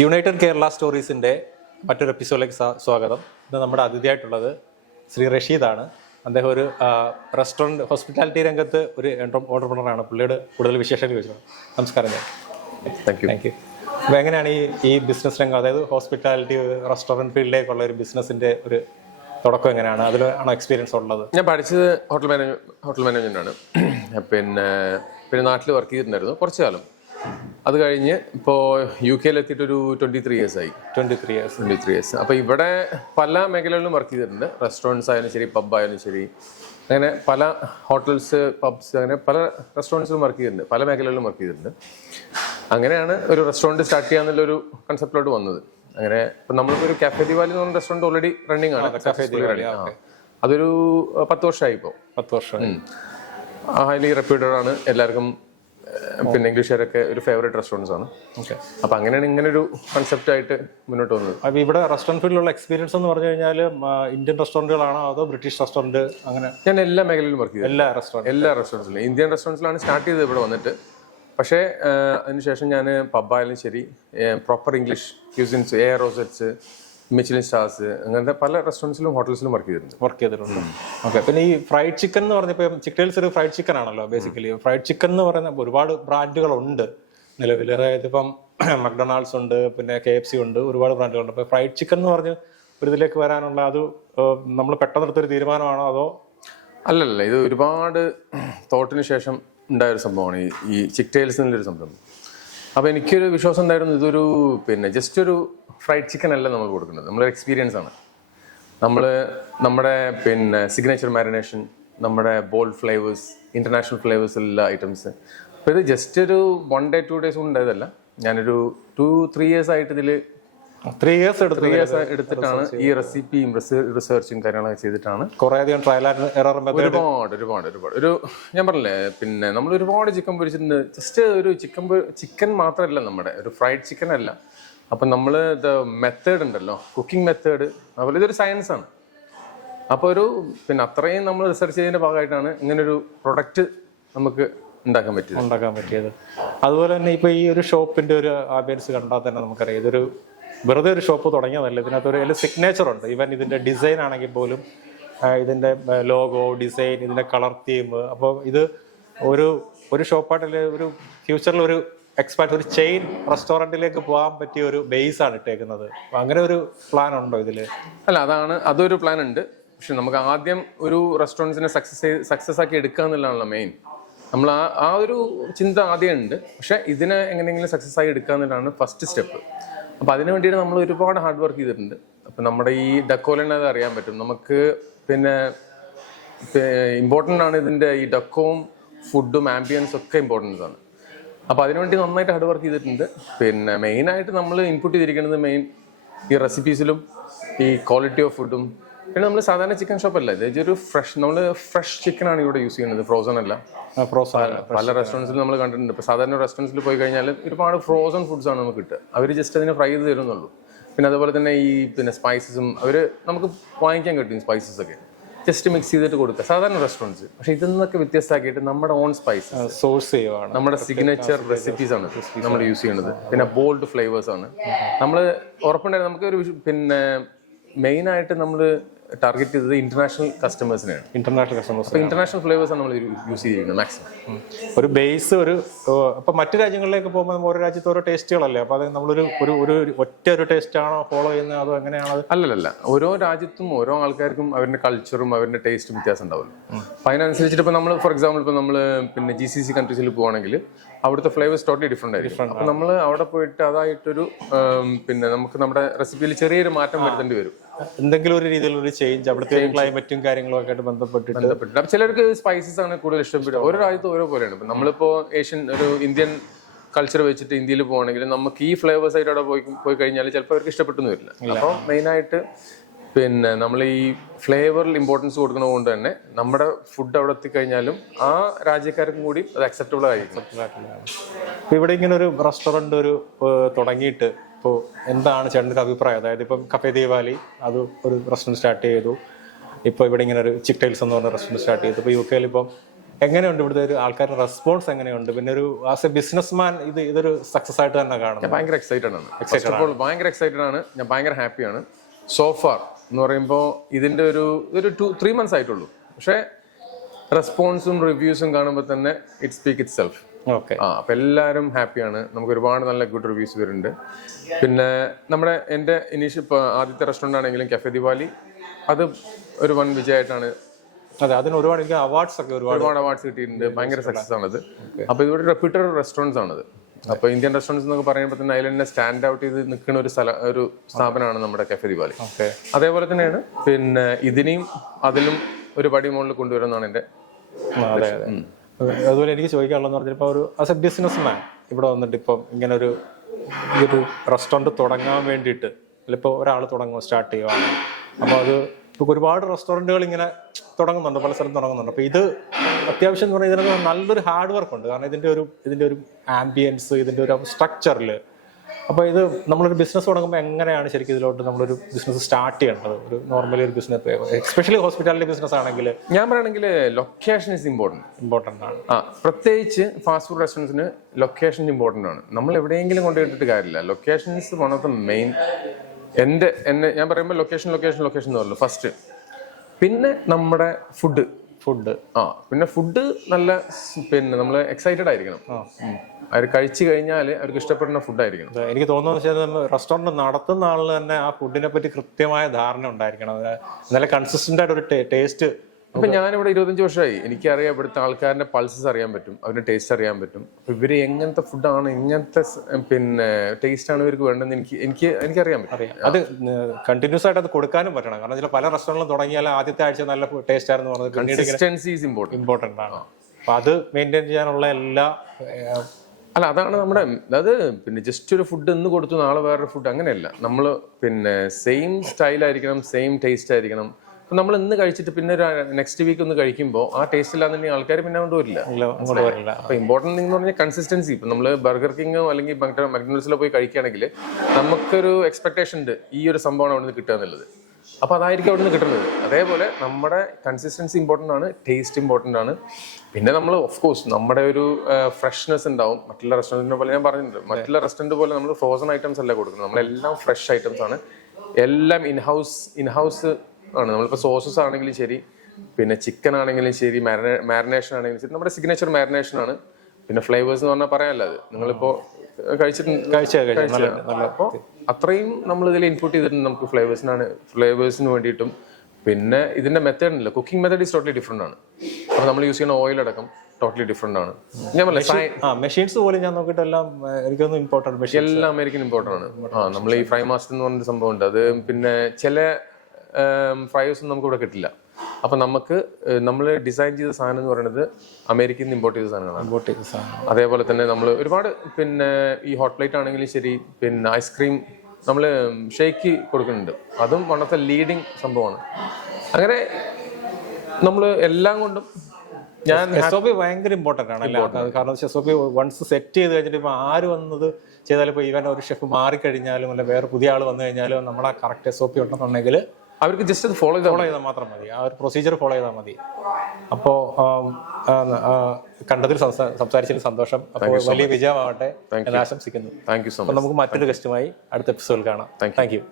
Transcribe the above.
United Kerala സ്റ്റോറീസിൻ്റെ മറ്റൊരു എപ്പിസോഡിലേക്ക് സ്വാഗതം. ഇന്ന് നമ്മുടെ അതിഥിയായിട്ടുള്ളത് ശ്രീ റഷീദാണ്. അദ്ദേഹം ഒരു റെസ്റ്റോറൻറ്റ് ഹോസ്പിറ്റാലിറ്റി രംഗത്ത് ഒരു ഓണ്ടർപ്രണറാണ്. പുള്ളിയുടെ കൂടുതൽ വിശേഷങ്ങൾ ചോദിച്ചത്. നമസ്കാരം. Thank you. അപ്പോൾ എങ്ങനെയാണ് ഈ ബിസിനസ് രംഗം, അതായത് ഹോസ്പിറ്റാലിറ്റി റെസ്റ്റോറൻറ്റ് ഫീൽഡിലേക്കുള്ള ഒരു ബിസിനസ്സിൻ്റെ ഒരു തുടക്കം എങ്ങനെയാണ്? അതിലാണോ എക്സ്പീരിയൻസ് ഉള്ളത്? ഞാൻ പഠിച്ചത് ഹോട്ടൽ മാനേജ്മെൻ്റ് ആണ്. പിന്നെ നാട്ടിൽ വർക്ക് ചെയ്തിട്ടുണ്ടായിരുന്നു കുറച്ചു കാലം. അത് കഴിഞ്ഞ് ഇപ്പോൾ UK എത്തിയിട്ടൊരു 23 ഇയേഴ്സ് ആയി. 23 ഇയേഴ്സ്. അപ്പോൾ ഇവിടെ പല മേഖലകളിലും വർക്ക് ചെയ്തിട്ടുണ്ട്. റെസ്റ്റോറൻറ്റ്സ് ആയാലും ശരി, പബ് ആയാലും ശരി, അങ്ങനെ പല ഹോട്ടൽസ്, പബ്സ്, അങ്ങനെ പല റെസ്റ്റോറൻറ്റ്സിലും വർക്ക് ചെയ്തിട്ടുണ്ട്, പല മേഖലകളിലും വർക്ക് ചെയ്തിട്ടുണ്ട്. അങ്ങനെയാണ് ഒരു റെസ്റ്റോറൻറ്റ് സ്റ്റാർട്ട് ചെയ്യാന്നുള്ളൊരു കൺസെപ്റ്റിലോട്ട് വന്നത്. അങ്ങനെ ഇപ്പം നമ്മളിപ്പോൾ ഒരു കാഫേ ദിവാലി എന്ന് പറഞ്ഞ റെസ്റ്റോറൻറ്റ് ഓൾറെഡി റണ്ണിങ് ആണ്. അതൊരു 10 വർഷമായി. ഇപ്പോൾ 10 വർഷം. ഹൈലി റെപ്യൂട്ടഡ് ആണ്, എല്ലാവർക്കും പിന്നെ ഇംഗ്ലീഷുകാരൊക്കെ ഒരു ഫേവറേറ്റ് റെസ്റ്റോറൻറ്റ്സ് ആണ്. അപ്പൊ അങ്ങനെയാണ് ഇങ്ങനെ ഒരു കൺസെപ്റ്റ് ആയിട്ട് മുന്നോട്ട് വന്നത്. അപ്പൊ ഇവിടെ റെസ്റ്റോറൻറ്റ് ഫീൽഡിലുള്ള എക്സ്പീരിയൻസ് എന്ന് പറഞ്ഞു കഴിഞ്ഞാൽ ഇന്ത്യൻ റെസ്റ്റോറൻറ്റുകളാണോ അതോ ബ്രിട്ടീഷ് റെസ്റ്റോറൻറ്റ്? അങ്ങനെ ഞാൻ എല്ലാ മേഖലയിലും വർക്ക് ചെയ്തു. എല്ലാ റെസ്റ്റോറൻറ്റ്സിലും ഇന്ത്യൻ റെസ്റ്റോറൻറ്റ്സിലാണ് സ്റ്റാർട്ട് ചെയ്തത് ഇവിടെ വന്നിട്ട്. പക്ഷേ അതിനുശേഷം ഞാൻ പബ്ബായാലും ശരി, proper English cuisines, air rosettes, Michelin stars, അങ്ങനത്തെ പല റെസ്റ്റോറൻറ്റ്സിലും ഹോട്ടൽസിലും വർക്ക് ചെയ്തിട്ടുണ്ട്. ഓക്കെ. പിന്നെ ഈ ഫ്രൈഡ് ചിക്കൻ എന്ന് പറഞ്ഞപ്പോൾ ചിക്ടേൽസ് ഒരു ഫ്രൈഡ് ചിക്കൻ ആണല്ലോ ബേസിക്കലി. ഫ്രൈഡ് ചിക്കൻ എന്ന് പറയുന്ന ഒരുപാട് ബ്രാൻഡുകളുണ്ട് നിലവിൽ. അതായത് ഇപ്പം മക്ഡൊണാൾഡ്സ് ഉണ്ട്, പിന്നെ KFC ഉണ്ട്, ഒരുപാട് ബ്രാൻഡുകളുണ്ട്. അപ്പോൾ ഫ്രൈഡ് ചിക്കൻ എന്ന് പറഞ്ഞ് ഒരു ഇതിലേക്ക് വരാനുള്ള അത് നമ്മൾ പെട്ടെന്നെടുത്തൊരു തീരുമാനമാണോ അതോ? അല്ലല്ല, ഇത് ഒരുപാട് തോട്ടിന് ശേഷം ഉണ്ടായൊരു സംഭവമാണ് ഈ ചിക്ടേൽസ് എന്നുള്ളൊരു സംഭവം. അപ്പോൾ എനിക്കൊരു വിശ്വാസം ഉണ്ടായിരുന്നു, ഇതൊരു പിന്നെ ജസ്റ്റ് ഒരു ഫ്രൈഡ് ചിക്കൻ അല്ല നമ്മൾ കൊടുക്കുന്നത്, നമ്മളൊരു എക്സ്പീരിയൻസ് ആണ്. നമ്മുടെ പിന്നെ സിഗ്നേച്ചർ മാരിനേഷൻ, നമ്മുടെ ബോൾഡ് ഫ്ലേവേഴ്സ്, ഇന്റർനാഷണൽ ഫ്ലേവേഴ്സ്, എല്ലാ ഐറ്റംസ്. അപ്പോൾ ഇത് ജസ്റ്റ് ഒരു 1 day 2 days ഉണ്ടായതല്ല. ഞാനൊരു 2-3 years ആയിട്ട് ഇതിൽ 3 years എടുത്തിട്ടാണ് ഈ റെസിപ്പിയും റിസർച്ചും കാര്യങ്ങളൊക്കെ ചെയ്തിട്ടാണ്. കുറേയധികം ട്രയൽ ആൻഡ് എറർ ഒരുപാട് ഒരു ഞാൻ പറഞ്ഞില്ലേ, പിന്നെ നമ്മൾ ഒരുപാട് ചിക്കൻ പൊരിച്ചിട്ടുണ്ട്. ജസ്റ്റ് ഒരു ചിക്കൻ മാത്രമല്ല, നമ്മുടെ ഒരു ഫ്രൈഡ് ചിക്കൻ അല്ല. അപ്പം നമ്മൾ മെത്തേഡ് ഉണ്ടല്ലോ, കുക്കിംഗ് മെത്തേഡ്, അതുപോലെ ഇതൊരു സയൻസ് ആണ്. അപ്പോൾ പിന്നെ അത്രയും നമ്മൾ റിസർച്ച് ചെയ്തതിൻ്റെ ഭാഗമായിട്ടാണ് ഇങ്ങനൊരു പ്രൊഡക്റ്റ് നമുക്ക് ഉണ്ടാക്കാൻ പറ്റിയത്. അതുപോലെ തന്നെ ഇപ്പോൾ ഈ ഒരു ഷോപ്പിൻ്റെ ഒരു ആംബിയൻസ് കണ്ടാൽ തന്നെ നമുക്കറിയാം, ഇതൊരു വെറുതെ ഒരു ഷോപ്പ് തുടങ്ങിയതല്ല. ഇതിനകത്തൊരു സിഗ്നേച്ചർ ഉണ്ട്. ഈവൻ ഇതിൻ്റെ ഡിസൈൻ ആണെങ്കിൽ പോലും, ഇതിൻ്റെ ലോഗോ ഡിസൈൻ, ഇതിൻ്റെ കളർ തീം. അപ്പോൾ ഇത് ഒരു ഷോപ്പായിട്ടല്ലേ ഒരു ഫ്യൂച്ചറിൽ ഒരു എക്സ്പാൻഡ്, ഒരു ചെയിൻ റെസ്റ്റോറൻറ്റിലേക്ക് പോകാൻ പറ്റിയ ഒരു ബേസ് ആണ് ഇട്ടേക്കുന്നത്. അങ്ങനെ ഒരു പ്ലാൻ ഉണ്ടോ ഇതിൽ? അല്ല, അതൊരു പ്ലാൻ ഉണ്ട്. പക്ഷെ നമുക്ക് ആദ്യം ഒരു റെസ്റ്റോറൻറ്റ്സിനെ സക്സസ് ആക്കി എടുക്കുക എന്നുള്ളതാണല്ലോ മെയിൻ. നമ്മൾ ആ ഒരു ചിന്ത ആദ്യം ഉണ്ട്. പക്ഷെ ഇതിനെ എങ്ങനെയെങ്കിലും സക്സസ് ആയി എടുക്കുക എന്നുള്ളതാണ് ഫസ്റ്റ് സ്റ്റെപ്പ്. അപ്പം അതിന് വേണ്ടിയിട്ട് നമ്മൾ ഒരുപാട് ഹാർഡ് വർക്ക് ചെയ്തിട്ടുണ്ട്. അപ്പം നമ്മുടെ ഈ ഡക്കോയിൽ അത് അറിയാൻ പറ്റും നമുക്ക്. പിന്നെ ഇമ്പോർട്ടൻ്റ് ആണ് ഇതിൻ്റെ ഈ ഡക്കോവും ഫുഡും ആംബിയൻസും ഒക്കെ ഇമ്പോർട്ടൻ്റ് ആണ്. അപ്പോൾ അതിനുവേണ്ടി നന്നായിട്ട് ഹാർഡ് വർക്ക് ചെയ്തിട്ടുണ്ട്. പിന്നെ മെയിനായിട്ട് നമ്മൾ ഇൻപുട്ട് ചെയ്തിരിക്കുന്നത് ഈ റെസിപ്പീസിലും ഈ ക്വാളിറ്റി ഓഫ് ഫുഡും. പിന്നെ നമ്മൾ സാധാരണ ചിക്കൻ ഷോപ്പല്ല, ഇതൊരു ഫ്രഷ് ചിക്കനാണ് ഇവിടെ യൂസ് ചെയ്യുന്നത്, ഫ്രോസൺ അല്ല. പല റെസ്റ്റോറൻറ്റ്സിൽ നമ്മൾ കണ്ടിട്ടുണ്ട്. ഇപ്പോൾ സാധാരണ റെസ്റ്റോറൻറ്റ്സിൽ പോയി കഴിഞ്ഞാൽ ഒരുപാട് ഫ്രോസൺ ഫുഡ്സ് ആണ് നമുക്ക് കിട്ടുക. അവർ ജസ്റ്റ് അതിനെ ഫ്രൈ ചെയ്ത് തരുന്നുള്ളൂ. പിന്നെ അതുപോലെ തന്നെ പിന്നെ സ്പൈസസും നമുക്ക് വാങ്ങിക്കാൻ കിട്ടും. സ്പൈസസ് ഒക്കെ ജസ്റ്റ് മിക്സ് ചെയ്തിട്ട് കൊടുക്കുക സാധാരണ റെസ്റ്റോറൻറ്റ്സ്. പക്ഷെ ഇതിന്നൊക്കെ വ്യത്യസ്തമാക്കിയിട്ട് നമ്മുടെ ഓൺ സ്പൈസസ് സോഴ്സ് ചെയ്യുകയാണ്. നമ്മുടെ സിഗ്നേച്ചർ റെസിപ്പീസ് ആണ് നമ്മൾ യൂസ് ചെയ്യുന്നത്. പിന്നെ ബോൾഡ് ഫ്ലേവേഴ്സ് ആണ് നമ്മൾ ഉറപ്പുണ്ടായിരുന്നു. നമുക്കൊരു പിന്നെ മെയിനായിട്ട് നമ്മൾ ടാർഗറ്റ് ചെയ്തത് ഇന്റർനാഷണൽ കസ്റ്റമേഴ്സിനെയാണ്. ഇന്റർനാഷണൽ ഫ്ലേവേഴ്സ് ആണ് നമ്മൾ യൂസ് ചെയ്തിരിക്കുന്നത് മാക്സിമം. ഒരു ബേസ് അപ്പൊ മറ്റു രാജ്യങ്ങളിലേക്ക് പോകുമ്പോൾ ഓരോ രാജ്യത്ത് ഓരോ ടേസ്റ്റുകളല്ലേ? അപ്പൊ അത് നമ്മളൊരു ഒറ്റ ഒരു ടേസ്റ്റ് ആണോ ഫോളോ ചെയ്യുന്നത്, അതോ എങ്ങനെയാണ്? അല്ലല്ല, ഓരോ രാജ്യത്തും ഓരോ ആൾക്കാർക്കും അവരുടെ കൾച്ചറും അവരുടെ ടേസ്റ്റും വ്യത്യാസം ഉണ്ടാവുമല്ലോ. അപ്പൊ അതിനനുസരിച്ചിട്ട് ഇപ്പൊ നമ്മൾ ഫോർ എക്സാമ്പിൾ ഇപ്പൊ നമ്മൾ പിന്നെ GCC കൺട്രീസിൽ പോവാണെങ്കിൽ അവിടുത്തെ ഫ്ലേവേഴ്സ് ടോട്ടലി ഡിഫറെന്റ് ആയിരിക്കും. അപ്പൊ നമ്മൾ അവിടെ പോയിട്ട് അതായിട്ടൊരു പിന്നെ നമുക്ക് നമ്മുടെ റെസിപ്പിയിൽ ചെറിയൊരു മാറ്റം വരുത്തേണ്ടി വരും. എന്തെങ്കിലും ഒരു രീതിയിലുള്ള ചേഞ്ച്, അവിടുത്തെ ക്ലൈമറ്റും കാര്യങ്ങളും ഒക്കെ ആയിട്ട് ബന്ധപ്പെട്ടിട്ട്. ചിലർക്ക് സ്പൈസസ് ആണ് കൂടുതൽ ഇഷ്ടപ്പെടുക. ഓരോ രാജ്യത്തും ഓരോ പോലെയാണ്. ഇപ്പൊ നമ്മളിപ്പോ ഇന്ത്യൻ കൾച്ചർ വെച്ചിട്ട് ഇന്ത്യയിൽ പോകണമെങ്കിൽ നമുക്ക് ഈ ഫ്ലേവേഴ്സ് ആയിട്ട് അവിടെ പോയി കഴിഞ്ഞാൽ ചിലപ്പോൾ അവർക്ക് ഇഷ്ടപ്പെട്ടെന്ന് വരില്ല. അപ്പോൾ മെയിനായിട്ട് പിന്നെ നമ്മൾ ഈ ഫ്ലേവറിൽ ഇമ്പോർട്ടൻസ് കൊടുക്കുന്നത് കൊണ്ട് തന്നെ നമ്മുടെ ഫുഡ് അവിടെ എത്തിക്കഴിഞ്ഞാലും ആ രാജ്യക്കാർക്കും കൂടി അത് അക്സെപ്റ്റബിൾ ആയിരിക്കും. ഇവിടെ ഇങ്ങനെ ഒരു റെസ്റ്റോറൻറ്റ് തുടങ്ങിയിട്ട് ഇപ്പോൾ എന്താണ് ചേട്ടൻ്റെ അഭിപ്രായം? അതായത് ഇപ്പം കഫേ ദിവാലി അത് ഒരു റെസ്റ്റോറൻറ്റ് സ്റ്റാർട്ട് ചെയ്തു. ഇപ്പോൾ ഇവിടെ ഇങ്ങനെ ഒരു ചിക്ടേൽസ് എന്ന് പറഞ്ഞ റെസ്റ്റോറൻറ്റ് സ്റ്റാർട്ട് ചെയ്തു. ഇപ്പോൾ UK ഇപ്പം എങ്ങനെയുണ്ട് ഇവിടുത്തെ ഒരു ആൾക്കാരുടെ റെസ്പോൺസ് എങ്ങനെയുണ്ട്? പിന്നെ ഒരു ആസ് എ ബിസിനസ്മാൻ ഇതൊരു സക്സസ് ആയിട്ട് തന്നെ കാണുന്നു. ഭയങ്കര എക്സൈറ്റഡ് ആണ്. ഫസ്റ്റ് ഓഫ് ഓൾ ഭയങ്കര എക്സൈറ്റഡ് ആണ്. ഞാൻ ഭയങ്കര ഹാപ്പിയാണ്. സോഫാർ എന്ന് പറയുമ്പോൾ ഇതിന്റെ ഒരു 3 months ആയിട്ടുള്ളൂ. പക്ഷേ റെസ്പോൺസും റിവ്യൂസും കാണുമ്പോൾ തന്നെ it speak it self. Okay. അപ്പൊ എല്ലാവരും ഹാപ്പിയാണ്. നമുക്ക് ഒരുപാട് നല്ല ഗുഡ് റിവ്യൂസ് വരുന്നുണ്ട്. പിന്നെ എൻ്റെ ഇനീഷ്യൽ ആദ്യത്തെ റെസ്റ്റോറൻ്റ് ആണെങ്കിലും കഫേ ദിവാലി അത് ഒരു വൻ വിജയമായിട്ടാണ്. അതെ, അതിന് ഒരുപാട് അവാർഡ്സ് ഒക്കെ ഒരുപാട് അവാർഡ്സ് കിട്ടിയിട്ടുണ്ട്. ഭയങ്കര സക്സസ് ആണത്. അപ്പൊ ഇതൊരു റെപ്യൂട്ടഡ് റെസ്റ്റോറൻറ്റ്സ് ആണത്. അപ്പൊ ഇന്ത്യൻ റെസ്റ്റോറൻറ്റ്സ് എന്നൊക്കെ പറയുമ്പോൾ തന്നെ അതിൽ തന്നെ സ്റ്റാൻഡ് ഔട്ട് ചെയ്ത് നിൽക്കുന്ന ഒരു സ്ഥാപനമാണ് നമ്മുടെ കഫേ ദിവാലി. അതേപോലെ തന്നെയാണ് പിന്നെ ഇതിനെയും അതിലും ഒരു പടി മുകളിൽ കൊണ്ടുവരുന്നതാണ് എൻ്റെ. അതെ അതെ. അതുപോലെ എനിക്ക് ചോദിക്കാനുള്ളതെന്ന് പറഞ്ഞാൽ ഇപ്പോൾ ഒരു ആസ് എ ബിസിനസ് മാൻ ഇവിടെ വന്നിട്ട് ഇപ്പം ഇങ്ങനെ ഈ ഒരു റെസ്റ്റോറൻറ്റ് തുടങ്ങാൻ വേണ്ടിയിട്ട് ഇപ്പോൾ ഒരാൾ സ്റ്റാർട്ട് ചെയ്യുകയാണ്. അപ്പോൾ അത് ഇപ്പോൾ ഒരുപാട് റെസ്റ്റോറൻറ്റുകൾ ഇങ്ങനെ തുടങ്ങുന്നുണ്ട്, പല സ്ഥലത്തും തുടങ്ങുന്നുണ്ട്. അപ്പോൾ ഇത് അത്യാവശ്യം എന്ന് പറഞ്ഞാൽ ഇതിനകത്ത് നല്ലൊരു ഹാർഡ് വർക്ക് ഉണ്ട്. കാരണം ഇതിൻ്റെ ഒരു ആംബിയൻസ്, ഇതിൻ്റെ ഒരു സ്ട്രക്ചറിൽ. അപ്പോൾ ഇത് നമ്മളൊരു ബിസിനസ് തുടങ്ങുമ്പോൾ എങ്ങനെയാണ് ശരിക്കും ഇതിലോട്ട് നമ്മളൊരു ബിസിനസ് സ്റ്റാർട്ട് ചെയ്യേണ്ടത്? ഒരു നോർമലി ഒരു ബിസിനസ്, എസ്പെഷ്യലി ഹോസ്പിറ്റാലിറ്റി ബിസിനസ് ആണെങ്കിൽ ഞാൻ പറയുകയാണെങ്കിൽ ലൊക്കേഷൻ ഇസ് ഇമ്പോർട്ടൻ്റ് ആണ്. പ്രത്യേകിച്ച് ഫാസ്റ്റ് ഫുഡ് റെസ്റ്റോറൻറ്റ്സിന് ലൊക്കേഷൻ ഇമ്പോർട്ടൻ്റ് ആണ്. നമ്മൾ എവിടെയെങ്കിലും കൊണ്ടുപോയിട്ട് കാര്യമില്ല. Location is one of the main. ഞാൻ പറയുമ്പോൾ ലൊക്കേഷൻ എന്ന് പറഞ്ഞു ഫസ്റ്റ്. പിന്നെ നമ്മുടെ ഫുഡ് പിന്നെ ഫുഡ് നല്ല നമ്മൾ എക്സൈറ്റഡ് ആയിരിക്കണം. അവർ കഴിച്ചു കഴിഞ്ഞാൽ അവർക്ക് ഇഷ്ടപ്പെടുന്ന ഫുഡായിരിക്കണം. എനിക്ക് തോന്നുന്നു റെസ്റ്റോറൻറ്റ് നടത്തുന്ന ആളിന് തന്നെ ആ ഫുഡിനെ പറ്റി കൃത്യമായ ധാരണ ഉണ്ടായിരിക്കണം. നല്ല കൺസിസ്റ്റന്റ് ആയിട്ട് ഒരു ടേസ്റ്റ്. ഇപ്പൊ ഞാനിവിടെ 25 വർഷമായി. എനിക്കറിയാം ഇവിടുത്തെ ആൾക്കാരുടെ പൾസസ് അറിയാൻ പറ്റും, അവരുടെ ടേസ്റ്റ് അറിയാൻ പറ്റും. ഇവര് എങ്ങനത്തെ ഫുഡാണ്, എങ്ങനത്തെ പിന്നെ ടേസ്റ്റ് ആണ് ഇവർക്ക് വേണ്ടതെന്ന് എനിക്കറിയാൻ പറ്റും. അത് കണ്ടിന്യൂസ് ആയിട്ട് അത് കൊടുക്കാനും പറ്റണം. കാരണം ഇതിൽ പല റെസ്റ്റോറൻറ്റിലും തുടങ്ങിയാൽ ആദ്യത്തെ ആഴ്ച നല്ല ടേസ്റ്റ് ആയിരുന്നു പറഞ്ഞത് കൺസിസ്റ്റൻസി ഈസ് ഇമ്പോർട്ടൻ്റ് ആണ്. അപ്പൊ അത് മെയിൻറ്റെയിൻ ചെയ്യാനുള്ള എല്ലാ അതാണ് നമ്മുടെ. അതായത് പിന്നെ ജസ്റ്റ് ഒരു ഫുഡ് ഇന്ന് കൊടുത്തു നാളെ വേറൊരു ഫുഡ് അങ്ങനെയല്ല. നമ്മൾ പിന്നെ സെയിം സ്റ്റൈലായിരിക്കണം, സെയിം ടേസ്റ്റ് ആയിരിക്കണം. നമ്മൾ ഇന്ന് കഴിച്ചിട്ട് പിന്നെ നെക്സ്റ്റ് വീക്ക് ഒന്ന് കഴിക്കുമ്പോൾ ആ ടേസ്റ്റ് ഇല്ലാന്നുണ്ടെങ്കിൽ ആൾക്കാർ പിന്നെ കൊണ്ടുവരില്ല. അപ്പൊ ഇമ്പോർട്ടൻറ്റ് എന്ന് പറഞ്ഞാൽ കൺസിസ്റ്റൻസി. ഇപ്പൊ നമ്മൾ ബർഗർ കിങ്ങോ അല്ലെങ്കിൽ മക്ഡൊണാൾഡ്സിലോ പോയി കഴിക്കുകയാണെങ്കിൽ നമുക്കൊരു എക്സ്പെക്ടേഷൻ ഉണ്ട് ഈ ഒരു സംഭവമാണ് അവിടെ നിന്ന് കിട്ടുക എന്നുള്ളത്. അപ്പൊ അതായിരിക്കും അവിടെ നിന്ന് കിട്ടുന്നത്. അതേപോലെ നമ്മുടെ കൺസിസ്റ്റൻസി ഇമ്പോർട്ടൻ്റ് ആണ്, ടേസ്റ്റ് ഇമ്പോർട്ടൻ്റ് ആണ്. പിന്നെ നമ്മൾ ഓഫ് കോഴ്സ് നമ്മുടെ ഒരു ഫ്രഷ്നെസ് ഉണ്ടാവും. മറ്റുള്ള റെസ്റ്റോറൻറ്റിനെ പോലെ ഞാൻ പറഞ്ഞിട്ടുണ്ട്, മറ്റുള്ള റെസ്റ്റോറൻറ്റ് പോലെ നമ്മൾ ഫ്രോസൺ ഐറ്റംസ് അല്ല കൊടുക്കുന്നത്. നമ്മളെല്ലാം ഫ്രഷ് ഐറ്റംസ് ആണ്. എല്ലാം ഇൻഹൗസ് ആണ്. നമ്മളിപ്പോൾ സോസസ് ആണെങ്കിലും ശരി, പിന്നെ ചിക്കൻ ആണെങ്കിലും ശരി, മാരിനേഷൻ ആണെങ്കിലും ശരി, നമ്മുടെ സിഗ്നേച്ചർ മാരിനേഷൻ ആണ്. പിന്നെ ഫ്ലേവേഴ്സ് എന്ന് പറഞ്ഞാൽ പറയാനല്ല, അത് നിങ്ങളിപ്പോൾ അപ്പോൾ അത്രയും നമ്മൾ ഇതിൽ ഇൻപുട്ട് ചെയ്തിട്ടുണ്ട്. നമുക്ക് ഫ്ലേവേഴ്സിന് വേണ്ടിയിട്ടും. പിന്നെ ഇതിന്റെ മെത്തേഡ് ഉണ്ടല്ലോ, cooking method is totally different ആണ്. അപ്പോൾ നമ്മൾ യൂസ് ചെയ്യുന്ന ഓയിൽ അടക്കം ടോട്ടലി ഡിഫറെന്റ് ആണ്. ഞാൻ മെഷീൻസ് പോലും ഞാൻ നോക്കിയിട്ട് എല്ലാം എനിക്കൊന്നും ഇമ്പോർട്ടൻറ്റ്, എല്ലാം അമേരിക്കൻ ഇമ്പോർട്ടൻ്റ് ആണ്. നമ്മൾ ഈ ഫ്രൈ മാസ്റ്റർ എന്ന് പറഞ്ഞൊരു സംഭവം ഉണ്ട്. അത് പിന്നെ ചില ഫ്രൈസ് നമുക്ക് ഇവിടെ കിട്ടില്ല. അപ്പൊ നമുക്ക് നമ്മൾ ഡിസൈൻ ചെയ്ത സാധനം എന്ന് പറയുന്നത് അമേരിക്കയിൽ നിന്ന് ഇമ്പോർട്ട് ചെയ്ത സാധനങ്ങളാണ്. അതേപോലെ തന്നെ നമ്മൾ ഒരുപാട് പിന്നെ ഈ ഹോട്ട് പ്ലേറ്റ് ആണെങ്കിലും ശരി, പിന്നെ ഐസ്ക്രീം നമ്മൾ ഷേക്ക് കൊടുക്കുന്നുണ്ട്. അതും വൺ ഓഫ് ദ ലീഡിങ് സംഭവമാണ്. അങ്ങനെ നമ്മൾ എല്ലാം കൊണ്ടും SOP ഭയങ്കര ഇമ്പോർട്ടൻ്റ് ആണ്. കാരണം SOP വൺസ് സെറ്റ് ചെയ്ത് കഴിഞ്ഞിട്ട് ഇപ്പൊ ആര് വന്നത് ചെയ്താലും ഇപ്പൊ ഈവൻ ഒരു ഷെഫ് മാറിക്കഴിഞ്ഞാലും അല്ല വേറെ പുതിയ ആൾ വന്നു കഴിഞ്ഞാലും നമ്മുടെ കറക്റ്റ് SOP ഉണ്ടെന്നുണ്ടെങ്കിൽ അവർക്ക് ജസ്റ്റ് അത് ഫോളോ ചെയ്താൽ മാത്രം മതി. ആ ഒരു പ്രൊസീജിയർ ഫോളോ ചെയ്താൽ മതി. അപ്പോൾ കണ്ടതിൽ സംസാരിച്ചതിൽ സന്തോഷം. അപ്പോൾ വലിയ വിജയമാവട്ടെ എന്ന് ആശംസിക്കുന്നു. Thank you so much. നമുക്ക് മറ്റൊരു ഗസ്റ്റുമായി അടുത്ത എപ്പിസോഡിൽ കാണാം. Thank you.